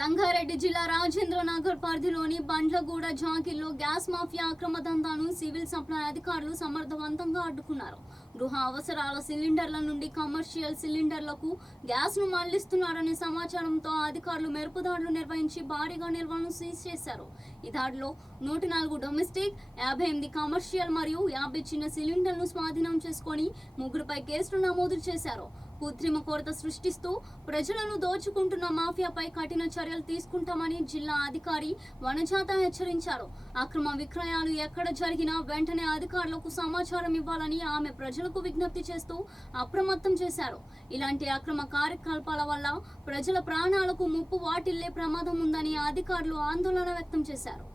రంగారెడ్డి జిల్లా రాజేంద్రనగర్ పరిధిలోని Bandlaguda జాగిల్లో gas mafia అక్రమ దందాను సివిల్ సప్లై అధికారులు సమర్థవంతంగా అడ్డుకున్నారు. గృహ అవసరాల సిలిండర్ల నుండి కమర్షియల్ సిలిండర్లకు గ్యాస్ను మళ్లిస్తున్నారనే సమాచారంతో అధికారులు మెరుపుదాడులు నిర్వహించి భారీగా నిల్వలను సీజ్ చేశారు. ఈ దాడిలో 104 డొమెస్టిక్, 58 కమర్షియల్ మరియు 50 చిన్న సిలిండర్లను స్వాధీనం చేసుకుని ముగ్గురుపై కేసులు నమోదు చేశారు. కృత్రిమ కొరత సృష్టిస్తూ ప్రజలను దోచుకుంటున్న మాఫియాపై కఠిన చర్యలు తీసుకుంటామని జిల్లా అధికారి వనజాత హెచ్చరించారు. అక్రమ విక్రయాలు ఎక్కడ జరిగినా వెంటనే అధికారులకు సమాచారం ఇవ్వాలని ఆమె ప్రజలకు విజ్ఞప్తి చేస్తూ అప్రమత్తం చేశారు. ఇలాంటి అక్రమ కార్యకలాపాల వల్ల ప్రజల ప్రాణాలకు ముప్పు వాటిల్లే ప్రమాదం ఉందని అధికారులు ఆందోళన వ్యక్తం చేశారు.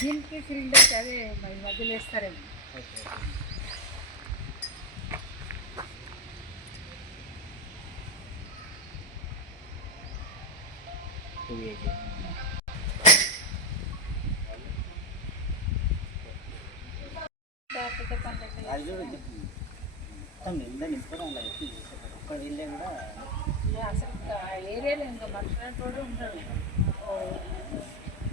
దీనికి సిలిండర్స్ అదే మధ్యలో వేస్తారేమో. అసలు ఏరియాలో ఇంకా మనుషులు కూడా ఉంటాడు.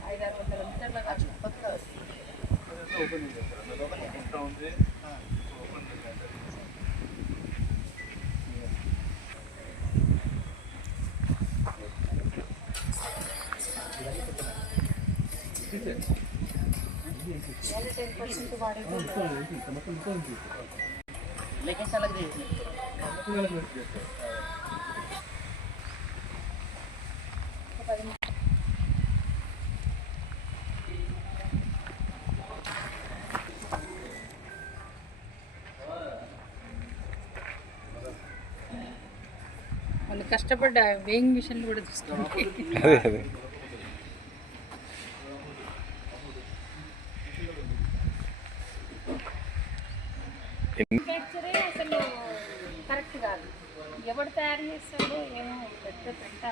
500-600 మీటర్ల10% వాడేది. వాళ్ళు కష్టపడ్డ వేయింగ్ మిషన్లు కూడా తీసుకోవాలి. మ్యానుఫ్యాక్చరే అసలు కరెక్ట్ కాదు. ఎవరు తయారు చేస్తాడో ఏమో పెద్ద పెంట.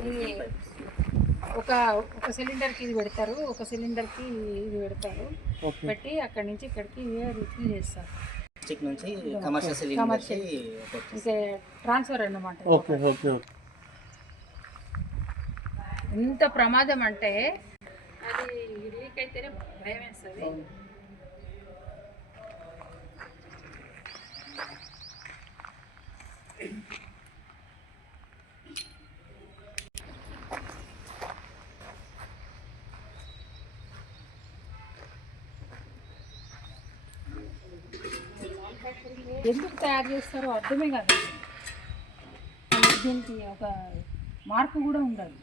ఇది ఒక సిలిండర్కి ఇది పెడతారు, ఒక సిలిండర్కి ఇది పెడతారు. పెట్టి అక్కడి నుంచి ఇక్కడికి రిఫిల్ చేస్తారు. కమర్షియల్ ఇంకా ట్రాన్స్ఫర్ అన్నమాట. ఎంత ప్రమాదం అంటే అది లీక్ అయితేనే భయం వేస్తుంది. ఎందుకు తయారు చేస్తారో అర్థమే కాదు. దీనికి ఒక మార్పు కూడా ఉండాలి.